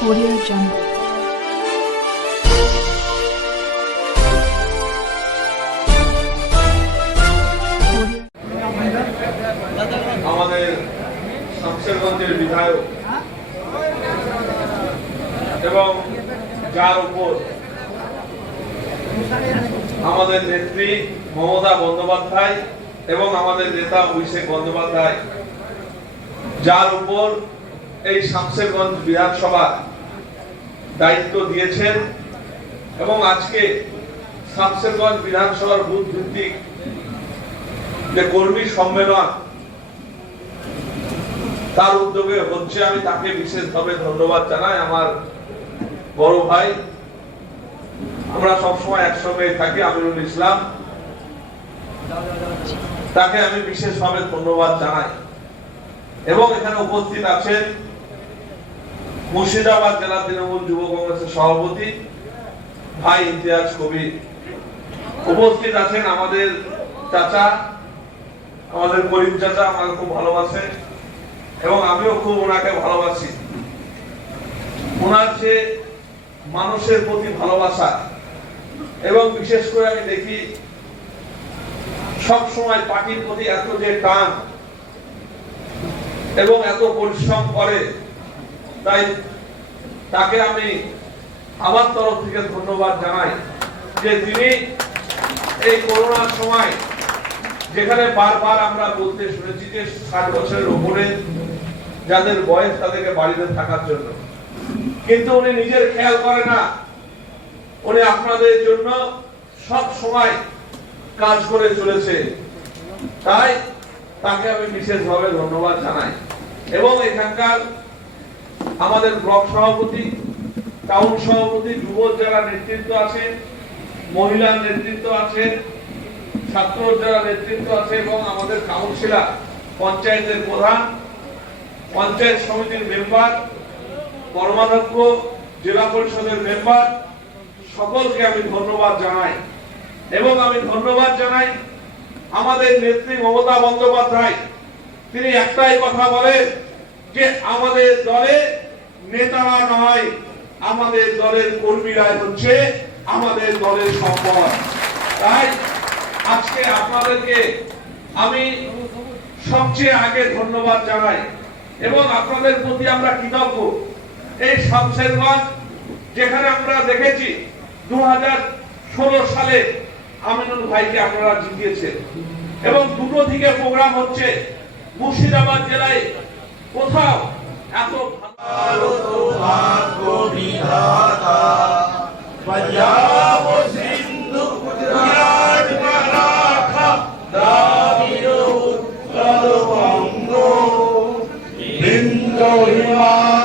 Audio Jungle. আমাদের বিধায়ক এবং যার উপর আমাদের নেত্রী মমতা বন্দ্যোপাধ্যায় এবং আমাদের নেতা অভিষেক বন্দ্যোপাধ্যায়, যার উপর এই শামশেরগঞ্জ বিধানসভা দায়িত্ব দিয়েছেন এবং আজকে শামশেরগঞ্জ বিধানসভার বুথ ভিত্তিক যে কর্মী সম্মেলন, তার উদ্যোগে হচ্ছে, আমি তাকে বিশেষভাবে ধন্যবাদ জানাই, আমার বড় ভাই। আমরা সবসময় একসঙ্গে থাকি আমিরুল ইসলাম। তাকে আমি বিশেষভাবে ধন্যবাদ জানাই। এবং এখানে উপস্থিত আছেন মুর্শিদাবাদ জেলা তৃণমূল যুব কংগ্রেসের সভাপতি ভাই ইমতিয়াজ কবির। উপস্থিত আছেন আমাদের চাচা, আমাদের করিম চাচা, আমাকে খুব ভালোবাসে এবং আমিও খুব ওনাকে ভালোবাসি। ওনার যে মানুষের প্রতি ভালোবাসা এবং বিশেষ করে আমি দেখি সব সময় পার্টির প্রতি এত যে টান এবং এত পরিশ্রম করে তাই তাকে আমি আমার তরফ থেকে ধন্যবাদ জানাই যে তিনি এই করোনার সময় যেখানে বারবার আমরা বলতে শুনেছি যে ষাট বছরের উপরে যাদের বয়স তাদেরকে বাড়িতে থাকার জন্য। কিন্তু উনি নিজের খেয়াল করে না। উনি আপনাদের জন্য সব সময় কাজ করে চলেছে। তাই তাকে আমি বিশেষভাবে ধন্যবাদ জানাই। এবং এখানকার আমাদের ব্লক সভাপতি, টাউন সভাপতি যুব যারা নেতৃত্ব আছে, মহিলার নেতৃত্ব আছে, ছাত্র যারা নেতৃত্ব আছে এবং আমাদের কাউন্সিলর, পঞ্চায়েতের প্রধান, পঞ্চায়েত সমিতির মেম্বার কর্মাধ্যক্ষ জেলা পরিষদের মেম্বার, সকলকে আমি ধন্যবাদ জানাই। এবং আমি ধন্যবাদ জানাই আমাদের নেত্রী মমতা বন্দ্যোপাধ্যায়। তিনি একটাই কথা বলেন যে আমাদের দলে নেতারা নয়, আমাদের দলের কর্মীরাই হচ্ছে আমাদের দলের সম্পদ। তাই আজকে আপনাদেরকে আমি সবচেয়ে আগে ধন্যবাদ জানাই এবং আপনাদের প্রতি আমরা কৃতজ্ঞ। এই শামশেরগঞ্জ যেখানে আমরা দেখেছি দু হাজার ষোলো সালে আমিনুল ভাইকে আপনারা জিতিয়েছেন। এবং দুটো থেকে প্রোগ্রাম হচ্ছে মুর্শিদাবাদ জেলায় কোথাও এত ভালো তোমার বিধাতা পাঞ্জাব সিন্ধু গুজরাট মারাঠা দ্রাবিড় উৎকল বঙ্গ হিন্দু হিমা